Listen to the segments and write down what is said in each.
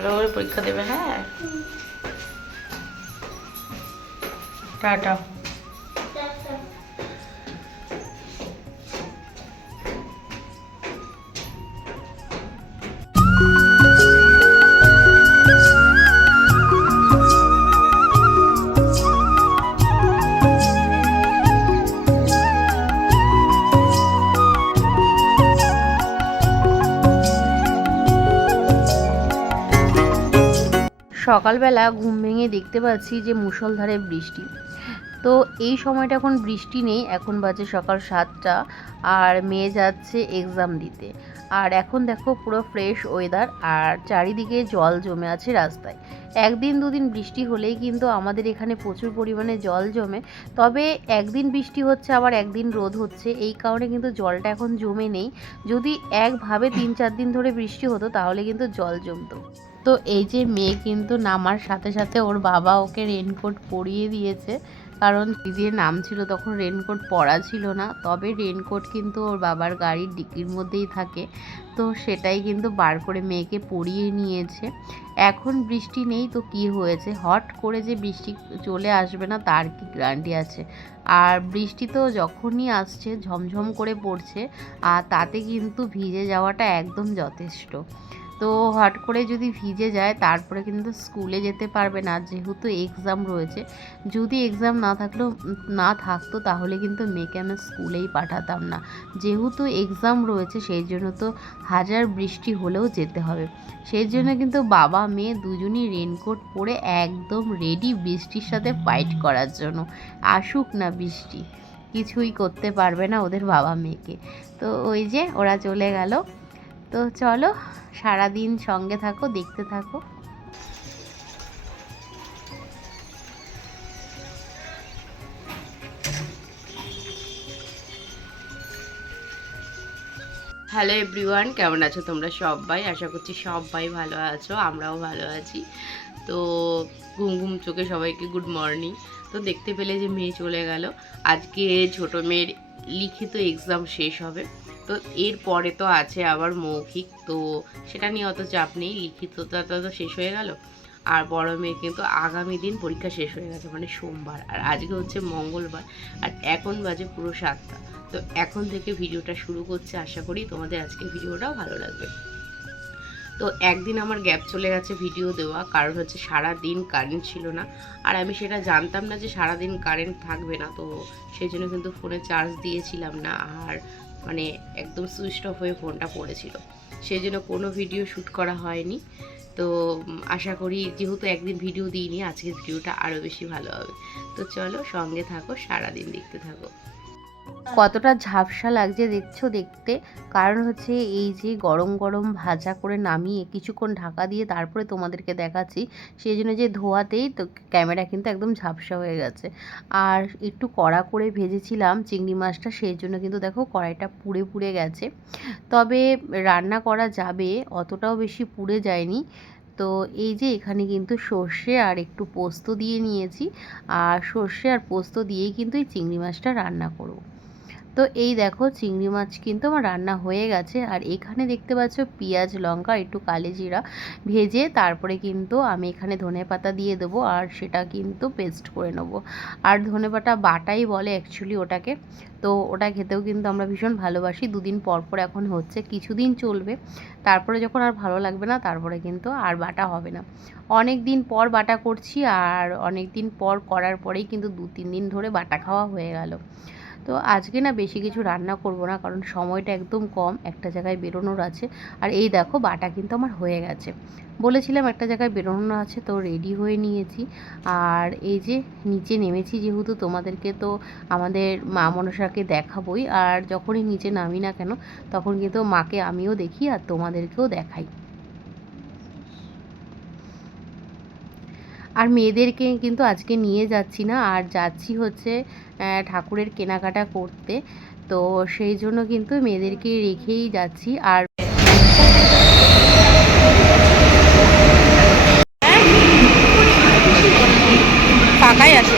ভালো করে পরীক্ষা দেবে। হ্যাঁ, টাটা। সকালবেলা ঘুম ভেঙে দেখতে পাচ্ছি যে মুষলধারে বৃষ্টি। তো এই সময়টা এখন বৃষ্টি নেই, এখন বাজে সকাল 7টা, আর মেয়ে যাচ্ছে এক্সাম দিতে। আর এখন দেখো পুরো ফ্রেশ ওয়েদার, আর চারিদিকে জল জমে আছে রাস্তায়। একদিন দুদিন বৃষ্টি হলেই কিন্তু আমাদের এখানে প্রচুর পরিমাণে জল জমে। তবে একদিন বৃষ্টি হচ্ছে আবার একদিন রোদ হচ্ছে, এই কারণে কিন্তু জলটা এখন জমে নেই। যদি একভাবে 3-4 দিন ধরে বৃষ্টি হতো তাহলে কিন্তু জল জমতো। তো এই যে মেয়ে কিন্তু নামার সাথে সাথে ওর বাবা ওকে রেনকোট পরিয়ে দিয়েছে, কারণ ভিজিয়ে নামছিল তখন রেনকোট পরা ছিল না। তবে রেনকোট কিন্তু ওর বাবার গাড়ির ডিকির মধ্যেই থাকে, তো সেটাই কিন্তু বার করে মেয়েকে পরিয়ে নিয়েছে। এখন বৃষ্টি নেই তো কি হয়েছে, হট করে যে বৃষ্টি চলে আসবে না তার কি গ্যারান্টি আছে। আর বৃষ্টি তো যখনই আসছে ঝমঝম করে পড়ছে, আর তাতে কিন্তু ভিজে যাওয়াটা একদম যথেষ্ট। তো হট করে যদি ভিজে যায় তারপরে কিন্তু স্কুলে যেতে পারবে না, যেহেতু এক্সাম রয়েছে। যদি এক্সাম না থাকতো তাহলে কিন্তু মেয়েকে আমি স্কুলেই পাঠাতাম না। যেহেতু এক্সাম রয়েছে সেই জন্য তো হাজার বৃষ্টি হলেও যেতে হবে। সেই জন্য কিন্তু বাবা মেয়ে দুজনই রেনকোট পরে একদম রেডি বৃষ্টির সাথে ফাইট করার জন্য। আসুক না বৃষ্টি, কিছুই করতে পারবে না ওদের বাবা মেয়েকে। তো ওই যে ওরা চলে গেল। তো চলো সারাদিন সঙ্গে থাকো, দেখতে থাকো। হ্যালো এভরিওয়ান, কেমন আছো তোমরা সবাই? আশা করছি সবাই ভালো আছো, আমরাও ভালো আছি। তো ঘুম ঘুম চোখে সবাইকে গুড মর্নিং। তো দেখতে পেলে যে মেয়ে চলে গেল। আজকে ছোট মেয়ের লিখিত এক্সাম শেষ হবে, তো এরপরে তো আছে আবার মৌখিক, তো সেটা নিয়ে অত চাপ নেই, লিখিতটা তো শেষ হয়ে গেল। আর বড় মেয়ে কিন্তু আগামী দিন পরীক্ষা শেষ হয়ে গেছে, মানে সোমবার, আর আজকে হচ্ছে মঙ্গলবার, আর এখন বাজে পুরো 7টা। তো এখন থেকে ভিডিওটা শুরু করছে, আশা করি তোমাদের আজকে ভিডিওটাও ভালো লাগবে। তো একদিন আমার গ্যাপ চলে গেছে ভিডিও দেওয়া, কারণ হচ্ছে সারা দিন কারেন্ট ছিল না, আর আমি সেটা জানতাম না যে সারা দিন কারেন্ট থাকবে না। তো সেই জন্য কিন্তু ফোনে চার্জ দিয়েছিলাম না, আর মানে একদম সুইচ অফ হয়ে ফোনটা পড়েছিল, সেই জন্য কোনো ভিডিও শ্যুট করা হয়নি। তো আশা করি যেহেতু একদিন ভিডিও দিইনি, আজকের ভিডিওটা আরও বেশি ভালো হবে। তো চলো সঙ্গে থাকো, সারাদিন দেখতে থাকো। কতটা ঝাপসা লাগছে দেখছো দেখতে, কারণ হচ্ছে এই যে গরম গরম ভাজা করে নামিয়ে কিছুক্ষণ ঢাকা দিয়ে তারপরে তোমাদেরকে দেখাচ্ছি, সেই জন্য যে ধোয়াতেই তো ক্যামেরা কিন্তু একদম ঝাপসা হয়ে গেছে। আর একটু কড়া করে ভেজেছিলাম চিংড়ি মাছটা, সেই জন্য কিন্তু দেখো কড়াইটা পুড়ে পুড়ে গেছে। তবে রান্না করা যাবে, অতটাও বেশি পুড়ে যায়নি। তো এই যে এখানে কিন্তু সর্ষে আর একটু পোস্ত দিয়ে নিয়েছি, আর সর্ষে আর পোস্ত দিয়েই কিন্তু এই চিংড়ি মাছটা রান্না করব। তো এই দেখো চিংড়ি মাছ কিন্তু আমার রান্না হয়ে গেছে, আর এখানে দেখতে পাচ্ছ পেঁয়াজ লঙ্কা একটু কালি জিরা ভেজে তারপরে কিন্তু আমি এখানে ধনেপাতা দিয়ে দেবো, আর সেটা কিন্তু পেস্ট করে নেবো। আর ধনেপাতা বাটাই বলে অ্যাকচুয়ালি ওটাকে। তো ওটা খেতেও কিন্তু আমরা ভীষণ ভালোবাসি। দুদিন পর পর এখন হচ্ছে, কিছুদিন চলবে, তারপরে যখন আর ভালো লাগবে না তারপরে কিন্তু আর বাটা হবে না। অনেক দিন পর বাটা করছি, আর অনেক দিন পর করার পরেই কিন্তু 2-3 দিন ধরে বাটা খাওয়া হয়ে গেল। তো আজকে না বেশি কিছু রান্না করব না, কারণ সময়টা একদম কম, একটা জায়গায় বেরোনোর আছে। আর এই দেখো বাটা কিন্তু আমার হয়ে গেছে, বলেছিলাম একটা জায়গায় বেরোনোর আছে, তো রেডি হয়ে নিয়েছি। আর এই যে নিচে নেমেছি, যেহেতু তোমাদেরকে তো আমাদের মা মনসাকে দেখাবই, আর যখনই নিচে নামি না কেন তখন কিন্তু মাকে আমিও দেখি আর তোমাদেরকেও দেখাই। আর মেয়েদেরকে কিন্তু আজকে নিয়ে যাচ্ছি না, আর যাচ্ছি হচ্ছে ঠাকুরের কেনাকাটা করতে। তো সেই জন্য কিন্তু মেয়েদেরকে রেখেই যাচ্ছি। আর ফাঁকাই আছে।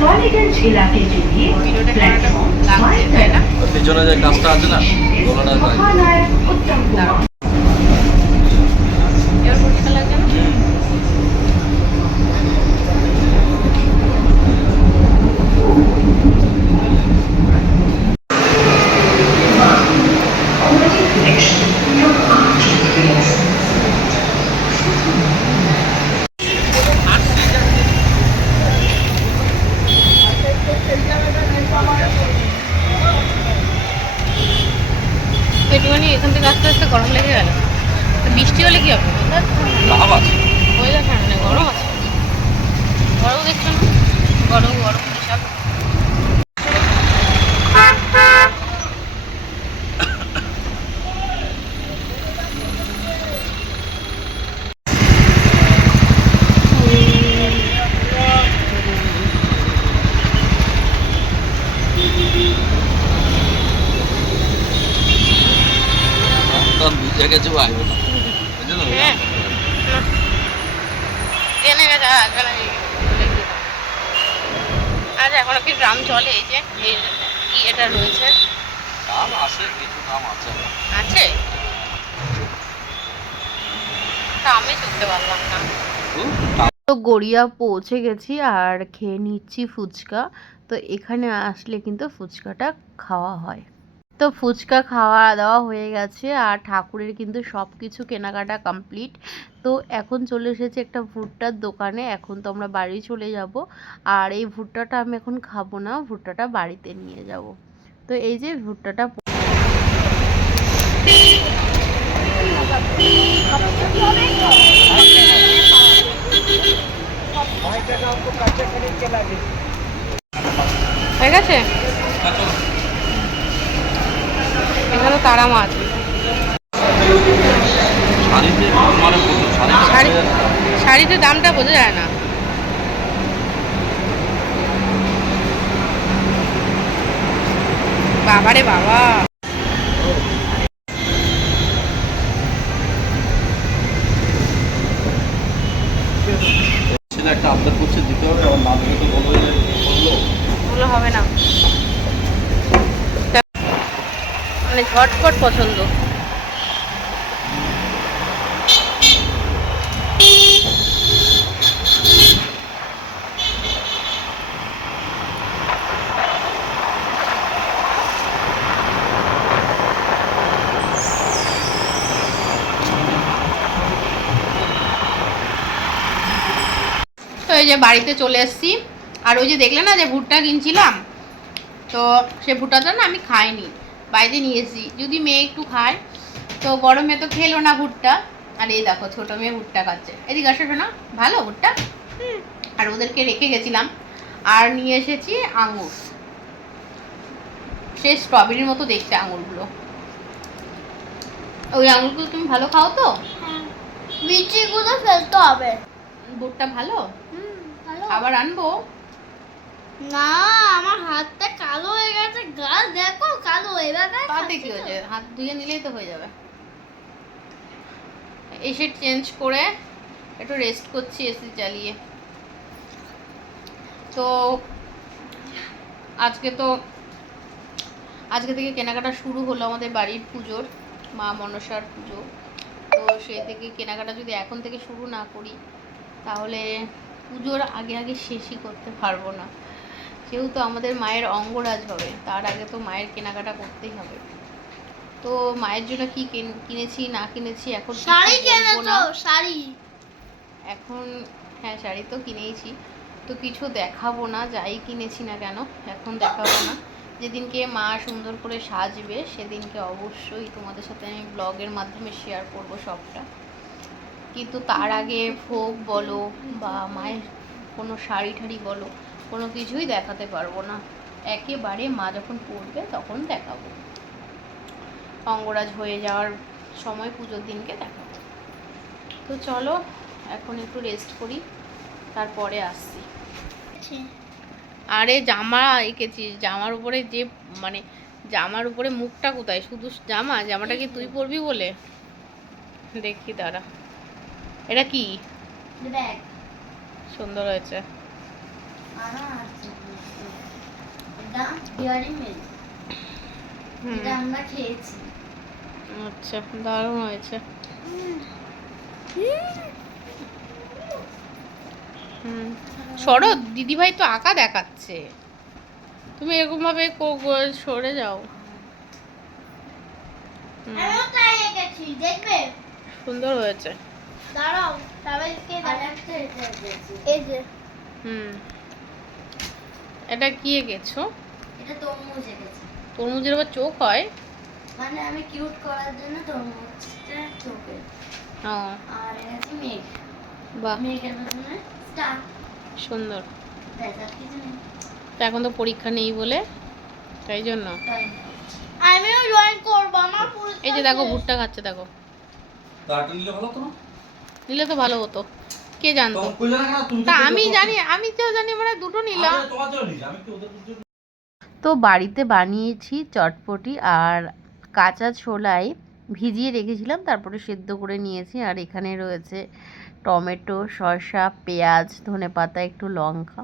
টয়লেটের ভিডিওটা ক্যামেরাটা লাগছে তাই না? পিছনে যে গাছটা আছে না গোলাটার গাছ। দাঁড়াও। এবার পরিষ্কার লাগছে না? একটুখানি এখান থেকে আস্তে আস্তে গরম লেগে গেল। তো বৃষ্টি হলে কি হবে? লাভ আছে। ওয়েদার ঠান্ডা নেই, গরম আছে। গরম দেখছো না? গরম গরম সব। তখন বুঝে গেছে ও আসবে না বুঝলো না? হ্যাঁ। জেনে গেছে আসবে না। আজ এখনো কি ড্রাম চলে? এই যে কি এটা রয়েছে দাম আছে, কিছু দাম আছে। আছে, তা আমি চলতে পারলাম না। তো গড়িয়া পৌঁছে গেছি আর খেয়ে নিচ্ছি ফুচকা। তো এখানে আসলে কিন্তু ফুচকাটা খাওয়া হয়। তো ফুচকা খাওয়া দাওয়া হয়ে গেছে আর ঠাকুরের কিন্তু সব কিছু কেনাকাটা কমপ্লিট। তো এখন চলে এসেছে একটা ভুট্টার দোকানে। এখন তো আমরা বাড়ি চলে যাব। আর এই ভুট্টাটা আমি এখন খাবো না, ভুট্টাটা বাড়িতে নিয়ে যাব। তো এই যে ভুট্টাটা হয়ে গেছে। এখানে তারা মাছ। শাড়িতে দামটা বোঝা যায় না। বাবারে বাবা, ছেলে একটা আবদার করছে দিতে হবে, আমার মা তো বলবো যে বললো ওগুলো হবে না, মানে ঝটপট পছন্দ। তো এই যে বাড়িতে চলে এসেছি। আর ওই যে দেখলে না যে ভুট্টা কিনছিলাম, তো সে ভুট্টাটা না আমি খাইনি, বাড়িতে নিয়ে এসেছি। যদি মেয়ে একটু খায়, তো বড় মেয়ে তো খেলো না ভুট্টা। আর এই দেখো ছোট মেয়ে ভুট্টা খাচ্ছে। এদিকে আসো শোনা, ভালো ভুট্টা। আর ওদেরকে রেখে গেছিলাম। আর নিয়ে এসেছি আঙুর, সে স্ট্রবেরির মতো দেখছে আঙুরগুলো। ওই আঙুরগুলো তুমি ভালো খাও তো? বিচিগুলো ফেলতে হবে। ভুট্টা ভালো, ভালো। আবার আনবো। না, আমার হাতটা কালো হয়ে গেছে, গাল দেখো কালো এভাবে। তাতে কি হয়েছে, হাত ধুয়ে নিলেই তো হয়ে যাবে। এসে চেঞ্জ করে একটু রেস্ট করছি এসি চালিয়ে। তো আজকে থেকে কেনাকাটা শুরু হলো আমাদের বাড়ির পুজোর, মা মনসার পুজো। তো সেই থেকে কেনাকাটা যদি এখন থেকে শুরু না করি, তাহলে পুজোর আগে আগে শেষই করতে পারবো না। যেহেতু আমাদের মায়ের অঙ্গরাজ হবে, তার আগে তো মায়ের কেনাকাটা করতেই হবে। তো মায়ের জন্য কি কিনেছি না কিনেছি এখন শাড়ি কিনেছো? শাড়ি এখন, হ্যাঁ শাড়ি তো কিনেইছি। তো কিছু দেখাবো না, যাই কিনেছি না কেন এখন দেখাবো না। যেদিনকে মা সুন্দর করে সাজবে সেদিনকে অবশ্যই তোমাদের সাথে আমি ব্লগের মাধ্যমে শেয়ার করব সবটা। কিন্তু তার আগে ভোগ বলো বা মায়ের কোনো শাড়ি ঠাড়ি বলো, কোনো কিছুই দেখাতে পারবো না। একেবারে মা যখন পরবে তখন দেখাবো, অঙ্গরাজ হয়ে যাওয়ার সময় পুজোর দিনকে দেখাবো। তো চলো এখন একটু রেস্ট করি, তারপরে আসছি। আরে জামা এঁকেছিস, জামার উপরে যে মানে জামার উপরে মুখটা কোথায়, শুধু জামাটা কি তুই পরবি বলে? দেখি দাঁড়া, এটা কি ব্যাগ সুন্দর হয়েছে। এটা ডেয়ারি মিল্ক, এটা আমরা খেয়েছি। আচ্ছা, দারুণ হয়েছে। শরৎ, দিদিভাই তো আঁকা দেখাচ্ছে, তুমি এরকম ভাবে সরে যাও। আমিও তাই এঁকেছি, দেখবে? সুন্দর হয়েছে। দাঁড়াও, সবাইকে দেখাচ্ছি। এই যে এটা কি এঁকেছো? এটা তরমুজ এঁকেছি। তরমুজের আবার চোখ হয়? মানে আমি কিউট করার জন্য তরমুজটা চোখে। আর এঁকেছি মেঘ। বাহ, মেঘের পেছনে স্টার। সুন্দর। ব্যাস, আর কিছু নেই। তো এখন তো পরীক্ষা নেই বলে, তাই জন্য। আমিও জয়েন করব, আমার এই যে দেখো ভুট্টা খাচ্ছে, দেখো। তারটা নিলে ভালো তো না? নিলে তো ভালো হতো, কে জানতো। তখন কইলে না কেন তুমি? তা আমি জানি, আমি তো জানি মানে দুটো নিলাম। আমি তোমার জন্য নিলাম, আমি কি ওদের জন্য? তো বাড়িতে বানিয়েছি চটপটি আর কাঁচা ছোলায় ভিজিয়ে রেখেছিলাম, তারপরে সেদ্ধ করে নিয়েছি। আর এখানে রয়েছে টমেটো, শসা, পেঁয়াজ, ধনেপাতা, একটু লঙ্কা।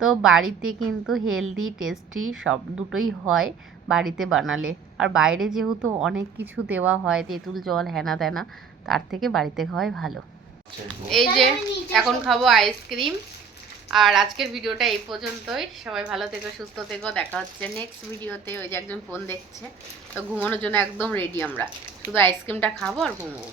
তো বাড়িতে কিন্তু হেলদি টেস্টি সব দুটোই হয় বাড়িতে বানালে। আর বাইরে যেহেতু অনেক কিছু দেওয়া হয়, তেঁতুল জল হেনা তেনা, তার থেকে বাড়িতে খাওয়াই ভালো। এই যে এখন খাবো আইসক্রিম। আর আজকের ভিডিওটা এই পর্যন্তই। সবাই ভালো থেকো, সুস্থ থেকো। দেখা হচ্ছে নেক্সট ভিডিওতে। ওই যে একজন ফোন দেখছে, তো ঘুমানোর জন্য একদম রেডি আমরা, শুধু আইসক্রিমটা খাবো আর ঘুমোবো।